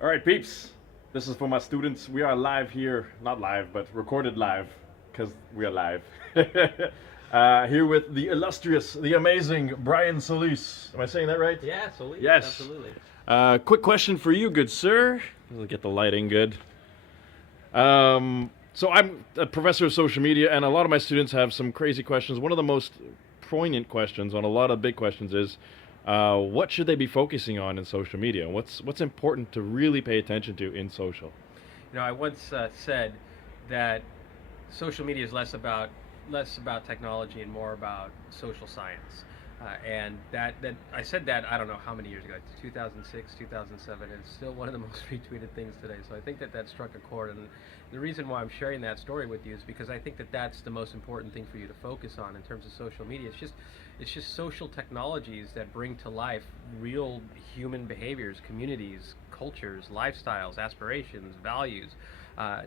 All right, peeps. This is for my students. We are live here, not live, but recorded live, because we are live. Here with the illustrious, the amazing Brian Solis. Am I saying that right? Yeah, Solis, Yes. absolutely. Quick question for you, good sir. We'll get the lighting good. So I'm a professor of social media, and a lot of my students have some crazy questions. One of the most poignant questions on a lot of big questions is, what should they be focusing on in social media? What's important to really pay attention to in social? I once said that social media is less about technology and more about social science. And that I said that I don't know how many years ago, 2006, 2007, and it's still one of the most retweeted things today. So I think that struck a chord, and the reason why I'm sharing that story with you is because I think that that's the most important thing for you to focus on in terms of social media. It's just social technologies that bring to life real human behaviors, communities, cultures, lifestyles, aspirations, values,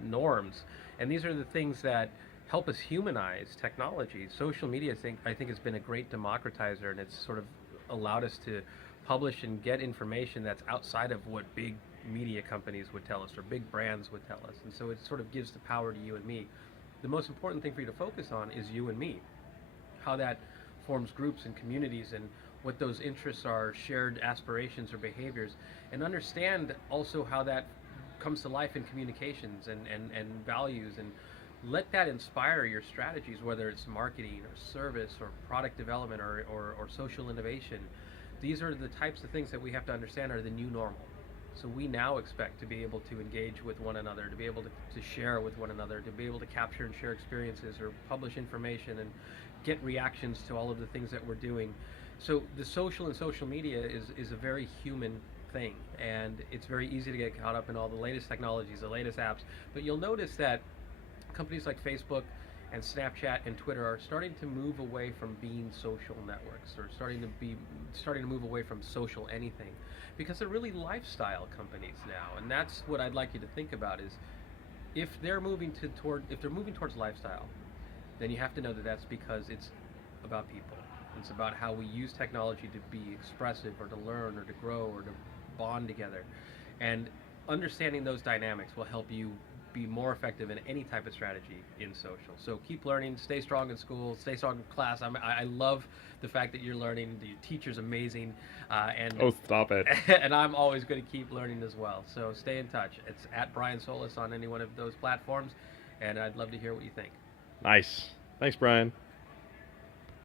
norms, and these are the things that help us humanize technology. Social media, I think has been a great democratizer, and it's sort of allowed us to publish and get information that's outside of what big media companies would tell us or big brands would tell us. And so it sort of gives the power to you and me. The most important thing for you to focus on is you and me, how that forms groups and communities, and what those interests are, shared aspirations or behaviors, and understand also how that comes to life in communications and values, and let that inspire your strategies, whether it's marketing or service or product development or social innovation. These are the types of things that we have to understand are the new normal. So we now expect to be able to engage with one another, to be able to share with one another, to be able to capture and share experiences or publish information and get reactions to all of the things that we're doing. So the social and social media is a very human thing, and it's very easy to get caught up in all the latest technologies, the latest apps. But you'll notice that companies like Facebook and Snapchat and Twitter are starting to move away from being social networks, or starting to move away from social anything, because they're really lifestyle companies now. And that's what I'd like you to think about is, if they're moving towards lifestyle, then you have to know that that's because it's about people. It's about how we use technology to be expressive or to learn or to grow or to bond together. And understanding those dynamics will help you be more effective in any type of strategy in social. So keep learning, stay strong in school, stay strong in class. I love the fact that you're learning. The teacher's amazing, and Oh, stop it. and I'm always going to keep learning as well. So stay in touch. It's at Brian Solis on any one of those platforms, and I'd love to hear what you think. Nice. Thanks, Brian.